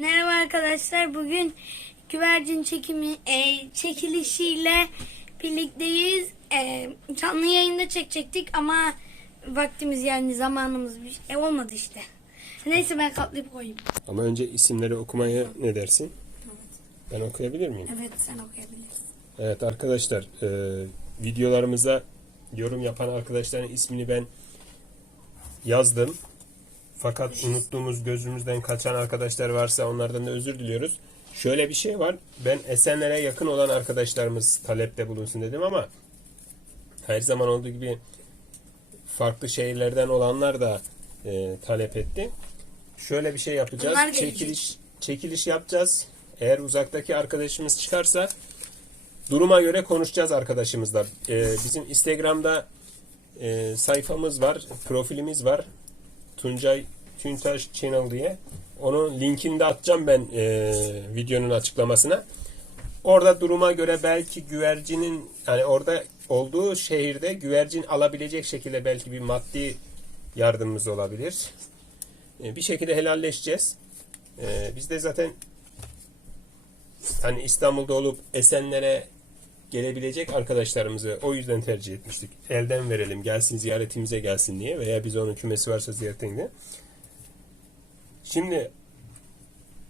Merhaba arkadaşlar. Bugün güvercin çekimi e, çekilişiyle birlikteyiz. E, canlı yayında çekecektik ama vaktimiz yani zamanımız şey olmadı işte. Neyse ben katlayıp koyayım. Ama önce isimleri okumaya ne dersin? Ben okuyabilir miyim? Evet sen okuyabilirsin. Evet arkadaşlar e, videolarımıza yorum yapan arkadaşların ismini ben yazdım. Fakat unuttuğumuz gözümüzden kaçan arkadaşlar varsa onlardan da özür diliyoruz. Şöyle bir şey var. Ben Esenler'e yakın olan arkadaşlarımız talepte bulunsun dedim ama her zaman olduğu gibi farklı şehirlerden olanlar da e, talep etti. Şöyle bir şey yapacağız. Çekiliş çekiliş yapacağız. Eğer uzaktaki arkadaşımız çıkarsa duruma göre konuşacağız arkadaşımızla. Ee, bizim Instagram'da e, sayfamız var, profilimiz var. Tuncay Tüntaş Channel diye. Onun linkini de atacağım ben e, videonun açıklamasına. Orada duruma göre belki güvercinin yani orada olduğu şehirde güvercin alabilecek şekilde belki bir maddi yardımımız olabilir. E, bir şekilde helalleşeceğiz. E, biz de zaten hani İstanbul'da olup Esenler'e gelebilecek arkadaşlarımızı o yüzden tercih etmiştik. Elden verelim gelsin ziyaretimize gelsin diye veya biz onun kümesi varsa ziyaretine gidelim. Şimdi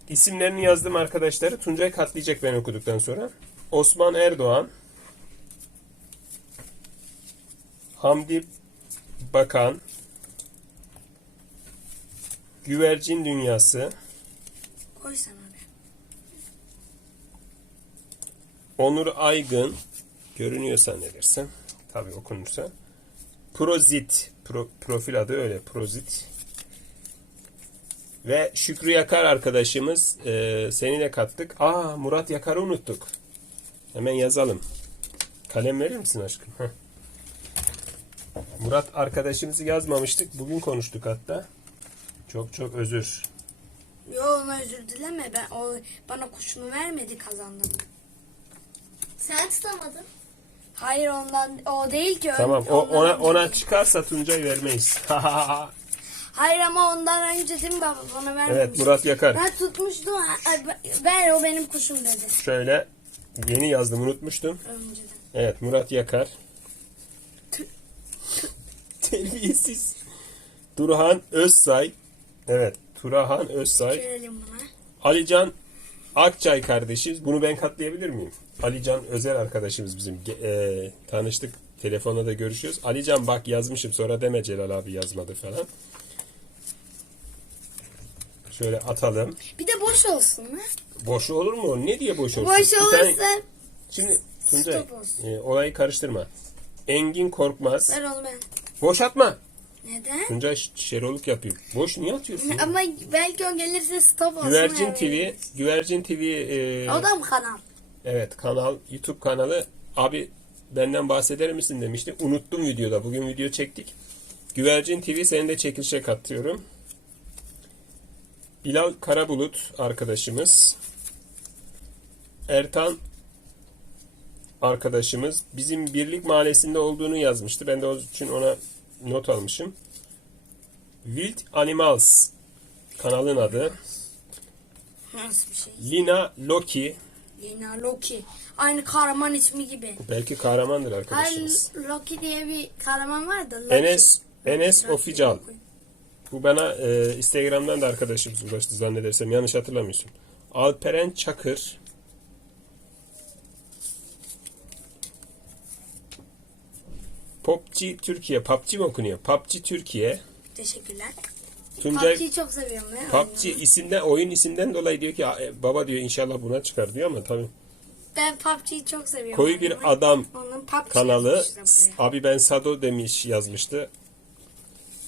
isimlerini yazdım arkadaşları. Tuncay katlayacak ben okuduktan sonra. Osman Erdoğan Hamdi Bakan Güvercin Dünyası Koy sen abi. Onur Aygın görünüyor zannedersem. Tabii okunursa. Prozit. Pro- profil adı öyle. Prozit. Ve Şükrü Yakar arkadaşımız. e, seni de kattık. Aa Murat Yakar'ı unuttuk. Hemen yazalım. Kalem verir misin aşkım? Heh. Murat arkadaşımızı yazmamıştık. Bugün konuştuk hatta. Çok çok özür. Yo ona özür dileme. Ben o bana kuşunu vermedi kazandım. Sen tutamadın. Hayır ondan o değil ki. Tamam. O, ona ona çıkarsa Tuncay vermeyiz. Hayır ama ondan önce değil mi baba bana vermemiş. evet Murat Yakar. Ben tutmuştum. Ay, Ver o benim kuşum dedi. Şöyle yeni yazdım unutmuştum. Önceden. Evet Murat Yakar. Terbiyesiz. Turhan Özsay. Evet Turhan Özsay. Verelim buna. Alican Akçay kardeşiz. Bunu ben katlayabilir miyim? Alican özel arkadaşımız bizim. Ge- e, tanıştık. Telefonda da görüşüyoruz. Alican bak yazmışım sonra deme Celal abi yazmadı falan. Şöyle atalım. Bir de boş olsun ha. Boş olur mu? Ne diye boş olsun? Boş Bir tane- olursa Şimdi Tuncay Stop olsun. e, olayı karıştırma. Engin Korkmaz. ver onu ben. Boş atma. Neden? Tuncay ş- şeroluk yapıyor. Boş niye atıyorsun? Ama belki o gelirse stop olsun. Güvercin TV. Güvercin TV e, O da mı kanal? evet kanal, YouTube kanalı. Abi benden bahseder misin demişti. Unuttum videoda. Bugün video çektik. Güvercin TV seni de çekilişe katıyorum. Bilal Karabulut arkadaşımız. Ertan arkadaşımız bizim Birlik Mahallesi'nde olduğunu yazmıştı. Ben de o için ona not almışım. Wild Animals kanalın adı. Nasıl bir şey? Lina Loki Lina Loki. Aynı kahraman ismi gibi. belki kahramandır Hayır arkadaşımız. Loki diye bir kahraman var da. Loki. Enes Enes Loki. Bu bana e, Instagram'dan da arkadaşımız ulaştı zannedersem. Yanlış hatırlamıyorsun. Alperen Çakır. PUBG Türkiye. PUBG mi okunuyor? PUBG Türkiye. Teşekkürler. Tuncay PUBG'yi çok seviyorum ben. PUBG isimden, oyun isimden dolayı diyor ki "E, baba diyor inşallah buna çıkar diyor ama tabii. Ben PUBG'yi çok seviyorum. Koyu bir adam Onun kanalı. Abi ben Sado demiş yazmıştı.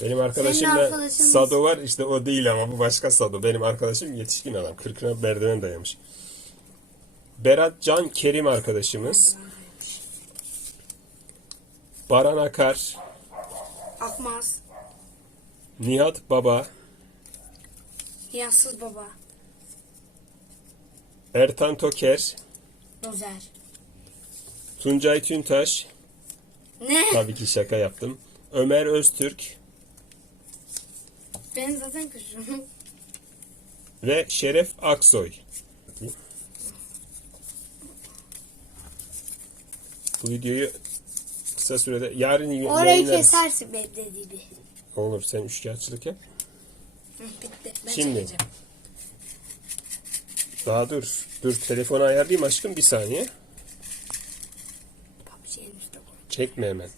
Benim arkadaşım Senin da arkadaşın- Sado var işte o değil ama bu başka Sado. Benim arkadaşım yetişkin adam. Kırkına merdiven dayamış. Berat Can Kerim arkadaşımız. Baran Akar, Akmaz. Nihat Baba, Yassız baba. Ertan Toker, Dozer. Tuncay Tüntaş, Ne? tabii ki şaka yaptım. Ömer Öztürk, Ben zaten kuşum. ve Şeref Aksoy. Bu videoyu kısa sürede yarın Orayı yayınlarız. kesersin benim dediğimi. Olur sen üçkağıtçılık yap. Hı, Bitti. Ben Şimdi. çekeceğim. Daha dur. Dur telefonu ayarlayayım aşkım bir saniye. Koy. Çekme hemen.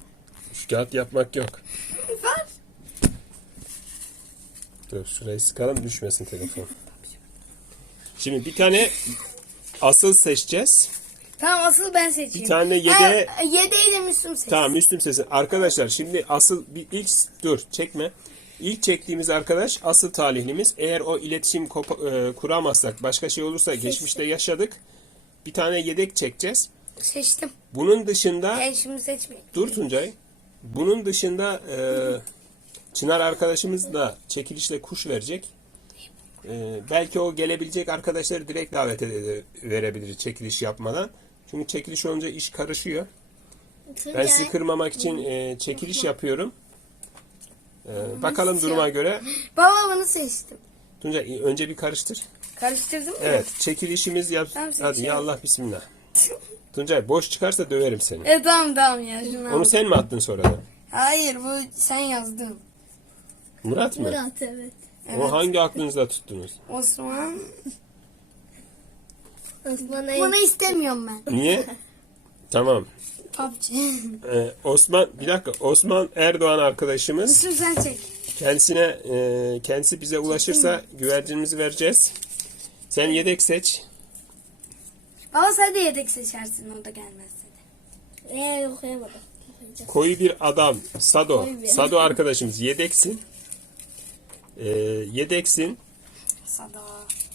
Üçkağıt yapmak yok. Var. Dur şurayı sıkalım düşmesin telefon. Şimdi bir tane asıl seçeceğiz. Tamam asıl ben seçeyim. Bir tane yede- Ha, yedeği de Müslüm seçsin. Tamam Müslüm sesi. Arkadaşlar şimdi asıl bir ilk dur çekme. İlk çektiğimiz arkadaş asıl talihlimiz. Eğer o iletişim kopa- e, kuramazsak başka şey olursa geçmişte yaşadık. Bir tane yedek çekeceğiz. Seçtim. Bunun dışında Ben şimdi seçmeyeyim. dur Tuncay. Bunun dışında e, Çınar arkadaşımız da çekilişle kuş verecek. E, belki o gelebilecek arkadaşları direkt davet verebiliriz çekiliş yapmadan. Çünkü çekiliş olunca iş karışıyor. Ben sizi kırmamak için e, çekiliş yapıyorum. E, bakalım duruma göre. Baba bunu seçtim. Tuncay önce bir karıştır. Karıştırdın mı? Evet çekilişimiz yap. Tamam, Hadi ya. Allah bismillah. Tuncay boş çıkarsa döverim seni. E tamam tamam ya şunu. Onu sen mi attın sonradan? Hayır bu sen yazdın. Murat mı? Murat evet. O hangi aklınızda tuttunuz? Osman. Osman Bunu istemiyorum ben. Niye? tamam. PUBG. Ee, Osman bir dakika Osman Erdoğan arkadaşımız sen çek. kendisine e, kendisi bize ulaşırsa güvercinimizi vereceğiz. Sen yedek seç. Baba sen de yedek seçersin o da gelmezse de. Eee okuyamadım. Koyu bir adam Sado. Koyu bir. Sado arkadaşımız yedeksin. Ee, yedeksin. Sada.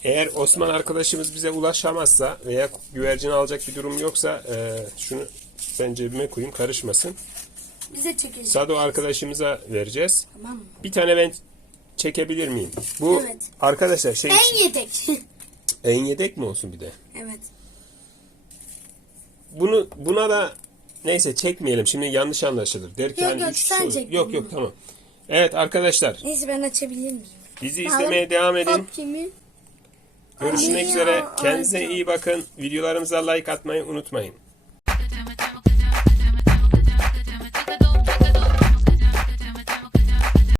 Eğer Osman arkadaşımız bize ulaşamazsa veya güvercin alacak bir durum yoksa e, şunu ben cebime koyayım karışmasın. Bize çekecek. Sado arkadaşımıza vereceğiz. Tamam mı? Bir tane ben çekebilir miyim? Bu Evet. arkadaşlar şey En yedek. en yedek mi olsun bir de? evet. Bunu buna da neyse çekmeyelim. Şimdi yanlış anlaşılır. Der ki Yok, hani yok, üç sen soru- çek Yok bunu. yok tamam. Evet arkadaşlar Neyse ben açabilir miyim? bizi izlemeye devam edin. Görüşmek üzere. Kendinize iyi bakın. Videolarımıza like atmayı unutmayın.